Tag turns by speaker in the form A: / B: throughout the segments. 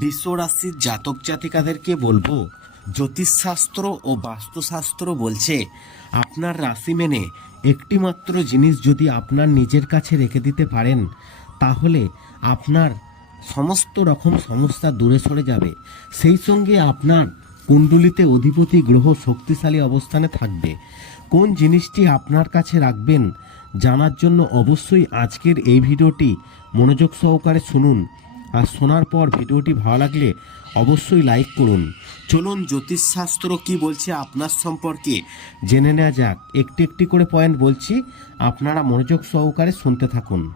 A: বিশ্বরাশির জাতক জাতিকাদেরকে বলব, জ্যোতিষশাস্ত্র ও বাস্তুশাস্ত্র বলছে, আপনার রাশি মেনে একটিমাত্র জিনিস যদি আপনার নিজের কাছে রেখে দিতে পারেন, তাহলে আপনার সমস্ত রকম সমস্যা দূরে সরে যাবে। সেই সঙ্গে আপনার কুণ্ডলিতে অধিপতি গ্রহ শক্তিশালী অবস্থানে থাকবে। কোন জিনিসটি আপনার কাছে রাখবেন, জানার জন্য অবশ্যই আজকের এই ভিডিওটি মনোযোগ সহকারে শুনুন। আর শোনার পর ভিডিওটি ভালো লাগলে অবশ্যই লাইক করুন। চলুন জ্যোতিষশাস্ত্র কি বলছে আপনার সম্পর্কে? জেনে নেওয়া যাক। একটি একটি করে পয়েন্ট বলছি। আপনারা মনোযোগ সহকারে শুনতে থাকুন।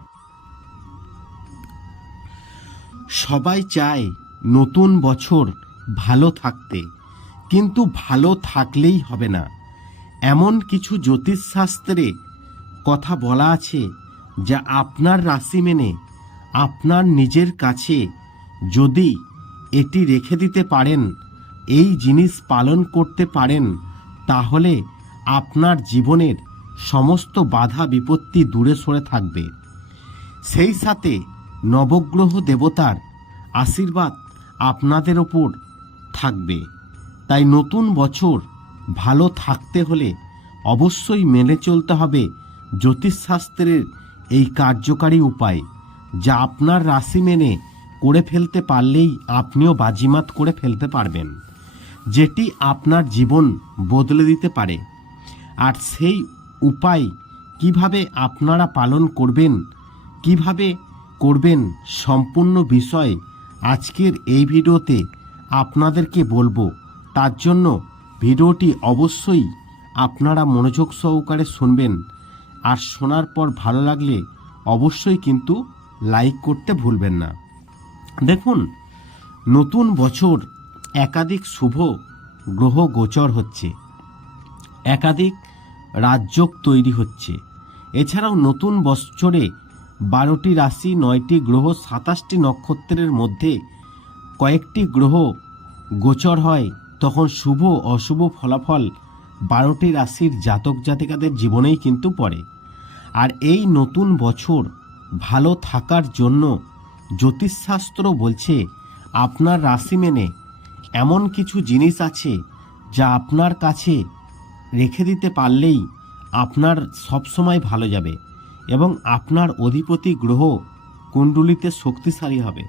A: সবাই চায় নতুন বছর ভালো থাকতে কিন্তু ভালো থাকলেই হবে না। এমন কিছু জ্যোতিষশাস্ত্রে কথা বলা আছে যা আপনার রাশি মেনে আপনার নিজের কাছে যদি এটি রেখে দিতে পারেন, এই জিনিস পালন করতে পারেন, তাহলে আপনার জীবনের সমস্ত বাধা বিপত্তি দূরে সরে থাকবে। সেই সাথে নবগ্রহ দেবতার আশীর্বাদ আপনাদের ওপর থাকবে। তাই নতুন বছর ভালো থাকতে হলে অবশ্যই মেনে চলতে হবে জ্যোতিষশাস্ত্রের এই কার্যকারী উপায়। যা আপনার রাশি মেনে করে ফেলতে পারলেই আপনিও বাজিমাত করে ফেলতে পারবেন। যেটি আপনার জীবন বদলে দিতে পারে। আর সেই উপায় কীভাবে আপনারা পালন করবেন, কীভাবে করবেন সম্পূর্ণ বিষয় আজকের এই ভিডিওতে আপনাদেরকে বলব। তার জন্য ভিডিওটি অবশ্যই আপনারা মনোযোগ সহকারে শুনবেন। আর শোনার পর ভালো লাগলে অবশ্যই কিন্তু লাইক করতে ভুলবেন না। দেখুন, নতুন বছর একাধিক শুভ গ্রহ গোচর হচ্ছে, একাধিক রাজযোগ তৈরি হচ্ছে। এছাড়াও নতুন বছরে বারোটি রাশি, নয়টি গ্রহ, সাতাশটি নক্ষত্রের মধ্যে কয়েকটি গ্রহ গোচর হয়, তখন শুভ অশুভ ফলাফল বারোটি রাশির জাতক জাতিকাদের জীবনেই কিন্তু পড়ে। আর এই নতুন বছর ভালো থাকার জন্য জ্যোতিষশাস্ত্র বলছে, আপনার রাশি মেনে এমন কিছু জিনিস আছে যা আপনার কাছে রেখে দিতে পারলেই আপনার সবসময় ভালো যাবে এবং আপনার অধিপতি গ্রহ কুণ্ডুলিতে শক্তিশালী হবে।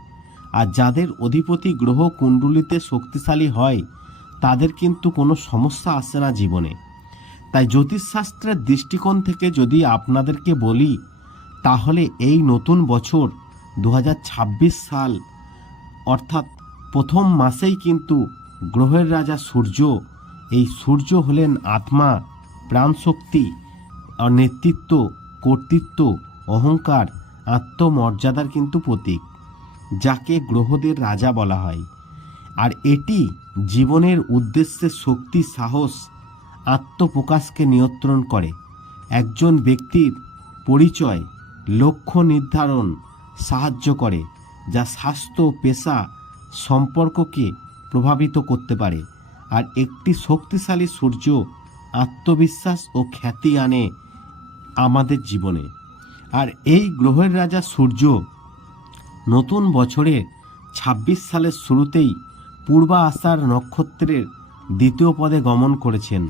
A: আর যাদের অধিপতি গ্রহ কুণ্ডুলিতে শক্তিশালী হয়, তাদের কিন্তু কোনো সমস্যা আসে না জীবনে। তাই জ্যোতিষশাস্ত্রের দৃষ্টিকোণ থেকে যদি আপনাদেরকে বলি তাহলে এই নতুন বছর দু হাজার ছাব্বিশ সাল, অর্থাৎ প্রথম মাসেই কিন্তু গ্রহের রাজা সূর্য, এই সূর্য হলেন আত্মা, প্রাণশক্তি নেতৃত্ব, কর্তৃত্ব, অহংকার, আত্মমর্যাদার কিন্তু প্রতীক, যাকে গ্রহদের রাজা বলা হয়। আর এটি জীবনের উদ্দেশ্যে শক্তি, সাহস, আত্মপ্রকাশকে নিয়ন্ত্রণ করে। একজন ব্যক্তির পরিচয় লক্ষ্য নির্ধারণ সাহায্য করে, যা স্বাস্থ্য পেশা সম্পর্ককে প্রভাবিত করতে পারে। আর একটি শক্তিশালী সূর্য আত্মবিশ্বাস ও খ্যাতি আনে আমাদের জীবনে। আর এই গ্রহের রাজা সূর্য নতুন বছরে ২৬ সালের শুরুতেই পূর্বা আষাঢ় নক্ষত্রের দ্বিতীয় পদে গমন করেছেন।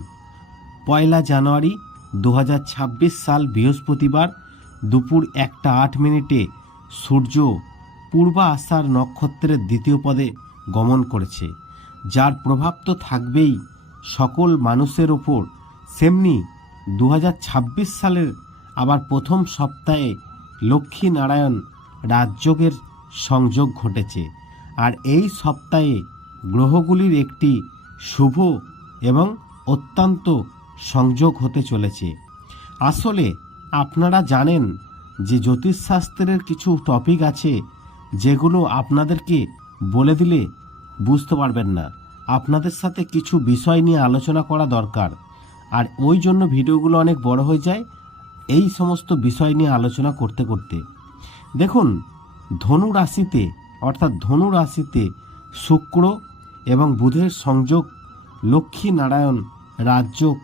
A: পয়লা জানুয়ারি দু হাজার ছাব্বিশ সাল বৃহস্পতিবার দুপুর একটা আট মিনিটে সূর্য পূর্বা আষাঢ় নক্ষত্রের দ্বিতীয় পদে গমন করেছে। যার প্রভাব তো থাকবেই সকল মানুষের ওপর। সেমনি দু হাজার ছাব্বিশ সালের আবার প্রথম সপ্তাহে লক্ষ্মী নারায়ণ রাজযোগের সংযোগ ঘটেছে। আর এই সপ্তাহে গ্রহগুলির একটি শুভ এবং অত্যন্ত সংযোগ হতে চলেছে। আসলে আপনারা জানেন যে জ্যোতিষশাস্ত্রের কিছু টপিক আছে যেগুলো আপনাদেরকে বলে দিলে বুঝতে পারবেন না। আপনাদের সাথে কিছু বিষয় নিয়ে আলোচনা করা দরকার। আর ওই জন্য ভিডিওগুলো অনেক বড় হয়ে যায় এই সমস্ত বিষয় নিয়ে আলোচনা করতে করতে। দেখুন, ধনু রাশিতে, অর্থাৎ ধনু রাশিতে শুক্র এবং বুধের সংযোগ লক্ষ্মী নারায়ণ রাজযোগ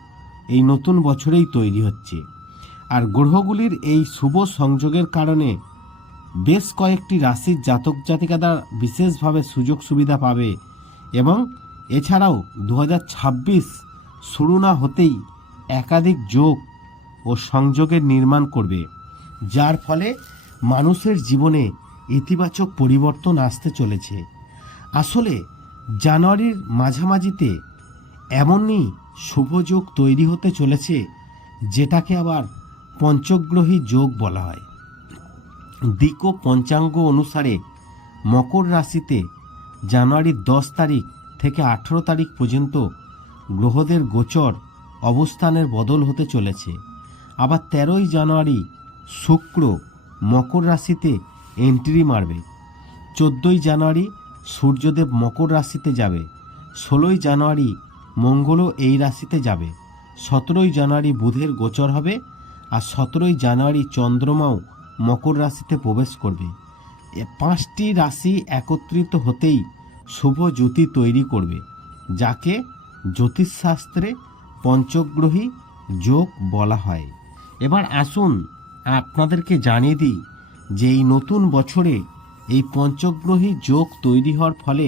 A: এই নতুন বছরেই তৈরি হচ্ছে। আর গ্রহগুলির এই শুভ সংযোগের কারণে বেশ কয়েকটি রাশির জাতক জাতিকারা বিশেষভাবে সুযোগ সুবিধা পাবে এবং এছাড়াও দু হাজার ছাব্বিশ শুরু না হতেই একাধিক যোগ ও সংযোগের নির্মাণ করবে, যার ফলে মানুষের জীবনে ইতিবাচক পরিবর্তন আসতে চলেছে। আসলে জানুয়ারির মাঝামাঝিতে এমনই শুভযোগ তৈরি হতে চলেছে, যেটাকে আবার পঞ্চগ্রহী যোগ বলা হয়। দিক ও পঞ্চাঙ্গ অনুসারে মকর রাশিতে জানুয়ারির দশ তারিখ থেকে আঠেরো তারিখ পর্যন্ত গ্রহদের গোচর অবস্থানের বদল হতে চলেছে। আবার তেরোই জানুয়ারি শুক্র মকর রাশিতে এন্ট্রি মারবে। চোদ্দোই জানুয়ারি সূর্যদেব মকর রাশিতে যাবে। ষোলোই জানুয়ারি মঙ্গলও এই রাশিতে যাবে। সতেরোই জানুয়ারি বুধের গোচর হবে। আর সতেরোই জানুয়ারি চন্দ্রমাও মকর রাশিতে প্রবেশ করবে। এ পাঁচটি রাশি একত্রিত হতেই শুভ জ্যোতি তৈরি করবে, যাকে জ্যোতিষশাস্ত্রে পঞ্চগ্রহী যোগ বলা হয়। এবার আসুন আপনাদেরকে জানিয়ে দিই যে এই নতুন বছরে এই পঞ্চগ্রহী যোগ তৈরি হওয়ার ফলে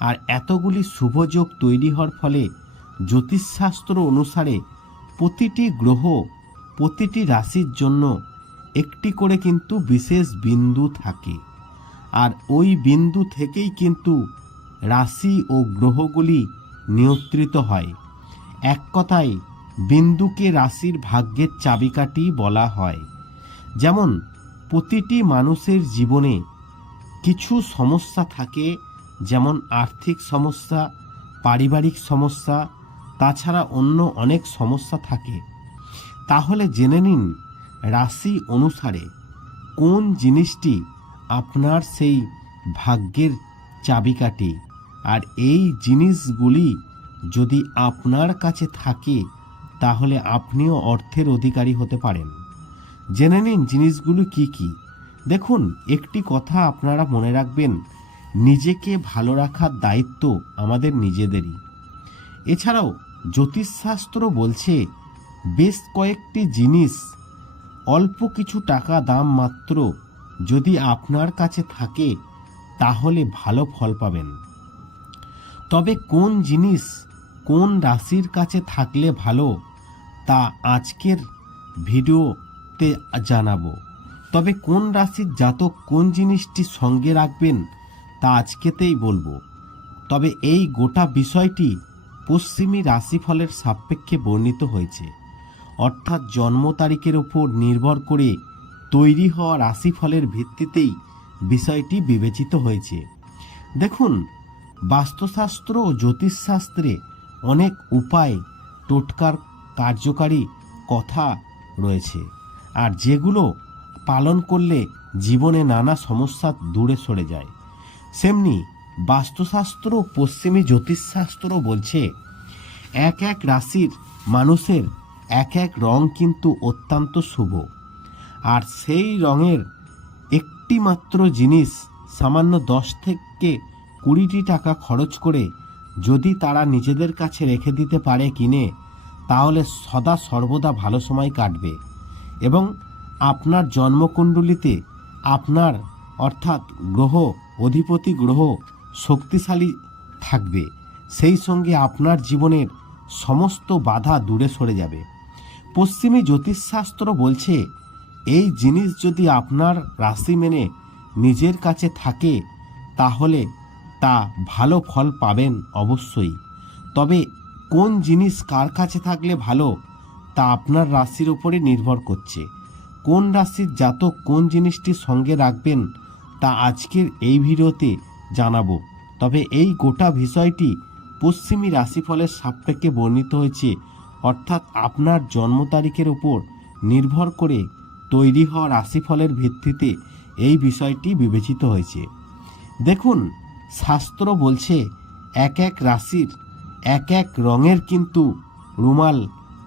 A: আর এতগুলি শুভ যোগ তৈরি হওয়ার ফলে জ্যোতিষশাস্ত্র অনুসারে প্রতিটি গ্রহ প্রতিটি রাশির জন্য একটি করে কিন্তু বিশেষ বিন্দু থাকে। আর ওই বিন্দু থেকেই কিন্তু রাশি ও গ্রহগুলি নিয়ন্ত্রিত হয়। এক কথায়, বিন্দুকে রাশির ভাগ্যের চাবিকাঠি বলা হয়। যেমন, প্রতিটি মানুষের জীবনে কিছু সমস্যা থাকে, যেমন আর্থিক সমস্যা, পারিবারিক সমস্যা, তাছাড়া অন্য অনেক সমস্যা থাকে। তাহলে জেনে নিন রাশি অনুসারে কোন জিনিসটি আপনার সেই ভাগ্যের চাবিকাঠি। আর এই জিনিসগুলি যদি আপনার কাছে থাকে, তাহলে আপনিও অর্থের অধিকারী হতে পারেন। জেনে নিন জিনিসগুলো কি কি। দেখুন, একটি কথা আপনারা মনে রাখবেন, নিজেকে ভালো রাখার দায়িত্ব আমাদের নিজেদেরই। এছাড়াও জ্যোতিষশাস্ত্র বলছে বেশ কয়েকটি জিনিস, অল্প কিছু টাকা দাম মাত্র যদি আপনার কাছে থাকে, তাহলে ভালো ফল পাবেন। তবে কোন জিনিস কোন রাশির কাছে থাকলে ভালো, তা আজকের ভিডিওতে জানাব। তবে কোন রাশির জাতক কোন জিনিসটি সঙ্গে রাখবেন, তা আজকেতেই বলব। তবে এই গোটা বিষয়টি পশ্চিমী রাশিফলের সাপেক্ষে বর্ণিত হয়েছে। অর্থাৎ জন্ম তারিখের ওপর নির্ভর করে তৈরি হওয়া রাশিফলের ভিত্তিতেই বিষয়টি বিবেচিত হয়েছে। দেখুন, বাস্তুশাস্ত্র ও জ্যোতিষশাস্ত্রে অনেক উপায়, টোটকার, কার্যকারী কথা রয়েছে। আর যেগুলো পালন করলে জীবনে নানা সমস্যা দূরে সরে যায়। সেমনি বাস্তুশাস্ত্র পশ্চিমী জ্যোতিষশাস্ত্র বলছে, এক এক রাশির মানুষের এক এক রং কিন্তু অত্যন্ত শুভ। আর সেই রঙের একটি মাত্র জিনিস সামান্য দশ থেকে কুড়িটি টাকা খরচ করে যদি তারা নিজেদের কাছে রেখে দিতে পারে কিনে, তাহলে সদা সর্বদা ভালো সময় কাটবে। এবং আপনার জন্মকুণ্ডলিতে আপনার, অর্থাৎ গ্রহ, অধিপতি গ্রহ শক্তিশালী থাকবে। সেই সঙ্গে আপনার জীবনের সমস্ত বাধা দূরে সরে যাবে। পশ্চিমী জ্যোতিষশাস্ত্র বলছে, এই জিনিস যদি আপনার রাশি মেনে নিজের কাছে থাকে, তাহলে তা ভালো ফল পাবেন অবশ্যই। তবে কোন জিনিস কার কাছে থাকলে ভালো, তা আপনার রাশির উপরে নির্ভর করছে। কোন রাশির জাতক কোন জিনিসটি সঙ্গে রাখবেন, তা আজকের এই ভিডিওতে জানাব। তবে এই গোটা বিষয়টি পশ্চিমী রাশিফলের সাপেক্ষে বর্ণিত হয়েছে অর্থাৎ আপনার জন্ম তারিখের উপর নির্ভর করে তৈরি হওয়া রাশিফলের ভিত্তিতে এই বিষয়টি বিবেচিত হয়েছে। দেখুন, শাস্ত্র বলছে, এক এক রাশির এক এক রঙের কিন্তু রুমাল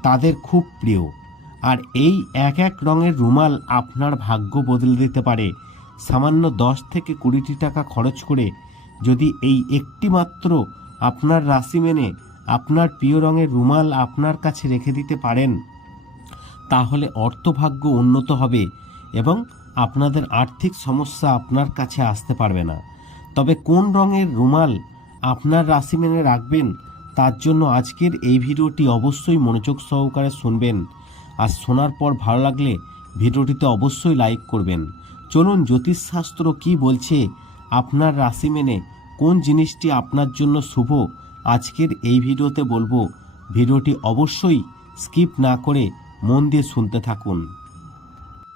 A: তাদের খুব প্রিয়। আর এই এক এক রঙের রুমাল আপনার ভাগ্য বদলে দিতে পারে। সামান্য দশ থেকে কুড়িটি টাকা খরচ করে যদি এই একটি মাত্র আপনার রাশি মেনে আপনার প্রিয় রঙের রুমাল আপনার কাছে রেখে দিতে পারেন। তাহলে অর্থভাগ্য উন্নত হবে এবং আপনাদের আর্থিক সমস্যা আপনার কাছে আসতে পারবে না। তবে কোন রঙের রুমাল আপনার রাশি মেনে রাখবেন, তার জন্য আজকের এই ভিডিওটি অবশ্যই মনোযোগ সহকারে শুনবেন। আর শোনার পর ভালো লাগলে ভিডিওটিতে অবশ্যই লাইক করবেন। চলুন জ্যোতিষশাস্ত্র কি বলছে? আপনার রাশি মেনে কোন জিনিসটি আপনার জন্য শুভ আজকের এই ভিডিওতে বলব, ভিডিওটি অবশ্যই স্কিপ না করে মন দিয়ে শুনতে থাকুন।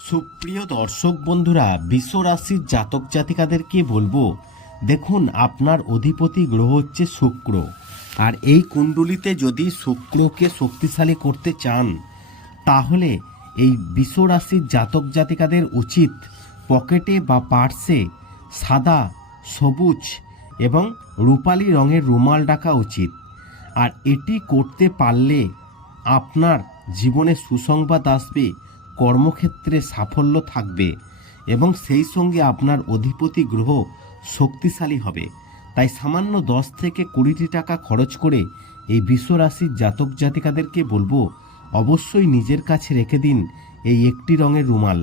A: সুপ্রিয় দর্শক বন্ধুরা বিশ্ব রাশির জাতক জাতিকাদেরকে বলব, দেখুন আপনার অধিপতি গ্রহ হচ্ছে শুক্র। আর এই কুণ্ডলিতে যদি শুক্রকে শক্তিশালী করতে চান, তাহলে এই বিশ্ব রাশির জাতক জাতিকাদের উচিত পকেটে বা পার্সে সাদা, সবুজ এবং রূপালি রঙের রুমাল রাখা উচিত। আর এটি করতে পারলে আপনার জীবনে সুসংবাদ আসবে, কর্মক্ষেত্রে সাফল্য থাকবে এবং সেই সঙ্গে আপনার অধিপতি গ্রহ শক্তিশালী হবে। তাই সামান্য দশ থেকে কুড়িটি টাকা খরচ করে এই বিশ্বরাশির জাতক জাতিকাদেরকে বলব, অবশ্যই নিজের কাছে রেখে দিন এই একটি রঙের রুমাল।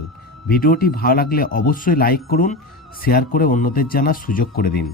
A: ভিডিওটি ভালো লাগলে অবশ্যই লাইক করুন, শেয়ার করে অন্যদের জানার সুযোগ করে দিন।